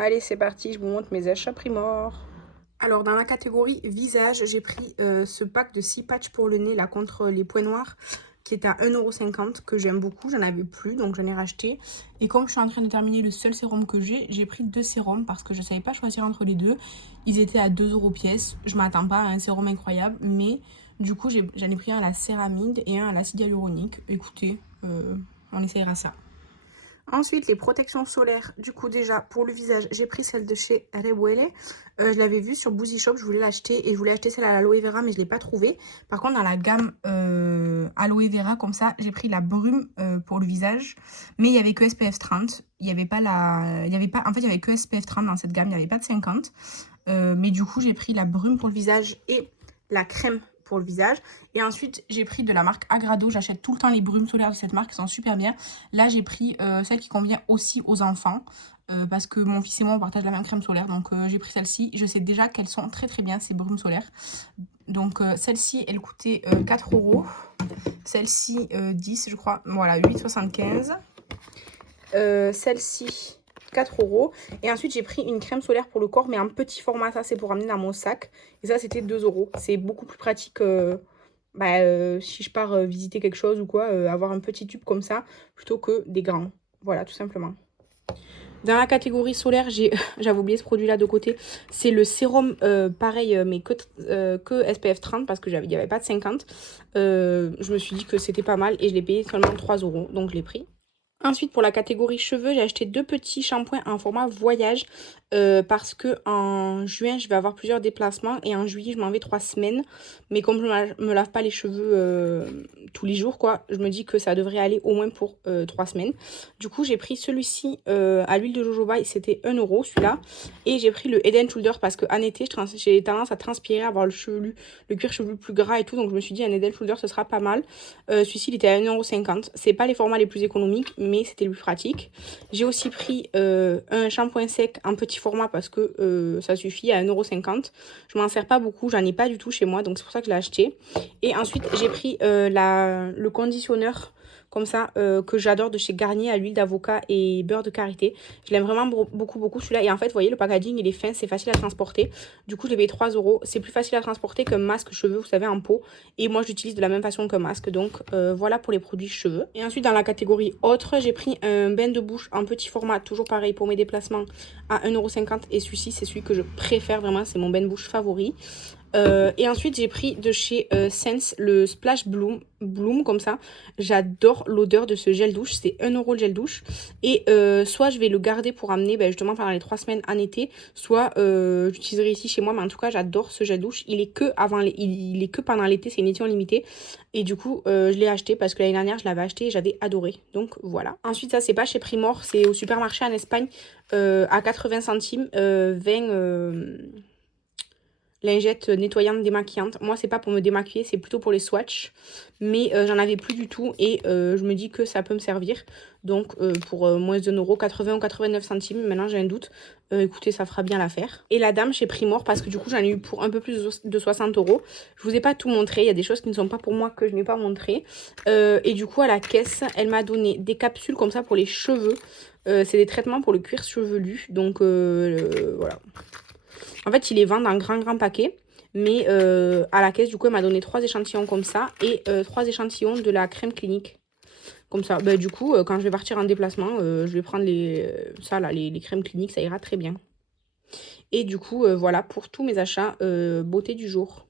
Allez, c'est parti, je vous montre mes achats Primor. Alors, dans la catégorie visage, j'ai pris ce pack de 6 patchs pour le nez, là, contre les points noirs, qui est à 1,50 € que j'aime beaucoup. J'en avais plus, donc j'en ai racheté. Et comme je suis en train de terminer le seul sérum que j'ai pris 2 sérums parce que je ne savais pas choisir entre les deux. Ils étaient à 2 € pièce. Je m'attends pas à un sérum incroyable, mais du coup, j'en ai pris un à la céramide et un à l'acide hyaluronique. Écoutez, on essayera ça. Ensuite, les protections solaires. Du coup, déjà, pour le visage, j'ai pris celle de chez Rebuele. Je l'avais vue sur Boozy Shop, je voulais l'acheter. Et je voulais acheter celle à l'aloe vera, mais je ne l'ai pas trouvée. Par contre, dans la gamme aloe vera, comme ça, j'ai pris la brume pour le visage. Mais il n'y avait que SPF 30. Il n'y avait pas la... Il y avait pas... En fait, il n'y avait que SPF 30 dans cette gamme. Il n'y avait pas de 50. Mais du coup, j'ai pris la brume pour le visage et la crème pour le visage. Et ensuite, j'ai pris de la marque Agrado. J'achète tout le temps les brumes solaires de cette marque. Elles sont super bien. Là, j'ai pris celle qui convient aussi aux enfants. Parce que mon fils et moi, on partage la même crème solaire. Donc, j'ai pris celle-ci. Je sais déjà qu'elles sont très très bien, ces brumes solaires. Donc, celle-ci, elle coûtait 4 €. Celle-ci, 10, je crois. Voilà, 8,75 €. Celle-ci... 4 €. Et ensuite, j'ai pris une crème solaire pour le corps, mais en petit format. Ça, c'est pour ramener dans mon sac. Et ça, c'était 2 €. C'est beaucoup plus pratique si je pars visiter quelque chose ou quoi. Avoir un petit tube comme ça plutôt que des grands. Voilà, tout simplement. Dans la catégorie solaire, j'avais oublié ce produit-là de côté. C'est le sérum, pareil, mais que SPF 30 parce qu'il n'y avait pas de 50. Je me suis dit que c'était pas mal et je l'ai payé seulement 3 €. Donc, je l'ai pris. Ensuite, pour la catégorie cheveux, j'ai acheté 2 petits shampoings en format voyage parce que en juin, je vais avoir plusieurs déplacements et en juillet, je m'en vais 3 semaines. Mais comme je me lave pas les cheveux tous les jours, quoi, je me dis que ça devrait aller au moins pour 3 semaines. Du coup, j'ai pris celui-ci à l'huile de jojoba, c'était 1 € celui-là. Et j'ai pris le Head and Shoulder parce qu'en été, j'ai tendance à transpirer, avoir le cuir chevelu plus gras et tout. Donc, je me suis dit, un Head and Shoulder, ce sera pas mal. Celui-ci, il était à 1,50 €. C'est pas les formats les plus économiques, mais c'était le plus pratique. J'ai aussi pris un shampoing sec en petit format parce que ça suffit à 1,50 €. Je m'en sers pas beaucoup, j'en ai pas du tout chez moi, donc c'est pour ça que je l'ai acheté. Et ensuite, j'ai pris le conditionneur comme ça que j'adore de chez Garnier à l'huile d'avocat et beurre de karité. Je l'aime vraiment beaucoup celui-là. Et en fait, vous voyez, le packaging, il est fin, c'est facile à transporter. Du coup, je l'ai payé 3 €. C'est plus facile à transporter qu'un masque cheveux, vous savez, en pot. Et moi, j'utilise de la même façon qu'un masque. Donc, voilà pour les produits cheveux. Et ensuite, dans la catégorie autre, j'ai pris un bain de bouche en petit format, toujours pareil pour mes déplacements, à 1,50 €. Et celui-ci, c'est celui que je préfère vraiment. C'est mon bain de bouche favori. Et ensuite, j'ai pris de chez Sense le Splash Bloom comme ça. J'adore l'odeur de ce gel douche. C'est 1 € le gel douche. Et soit je vais le garder pour amener justement pendant les 3 semaines en été, soit j'utiliserai ici chez moi. Mais en tout cas, j'adore ce gel douche. Il est que pendant l'été. C'est une édition limitée. Et du coup, je l'ai acheté parce que l'année dernière, je l'avais acheté et j'avais adoré. Donc voilà. Ensuite, ça, c'est pas chez Primor. C'est au supermarché en Espagne à 80 centimes. 20... lingettes nettoyantes démaquillantes. Moi, c'est pas pour me démaquiller, c'est plutôt pour les swatchs. Mais j'en avais plus du tout et je me dis que ça peut me servir. Donc, pour moins de 1 €, 80 ou 89 centimes, maintenant j'ai un doute. Écoutez, ça fera bien l'affaire. Et la dame chez Primor, parce que du coup, j'en ai eu pour un peu plus de 60 €. Je vous ai pas tout montré, il y a des choses qui ne sont pas pour moi que je n'ai pas montré. Et du coup, à la caisse, elle m'a donné des capsules comme ça pour les cheveux. C'est des traitements pour le cuir chevelu. Donc, voilà. En fait, il les vend dans grand paquet. Mais à la caisse, du coup, elle m'a donné 3 échantillons comme ça. Et 3 échantillons de la crème clinique. Comme ça. Du coup, quand je vais partir en déplacement, je vais prendre les crèmes cliniques. Ça ira très bien. Et du coup, voilà pour tous mes achats beauté du jour.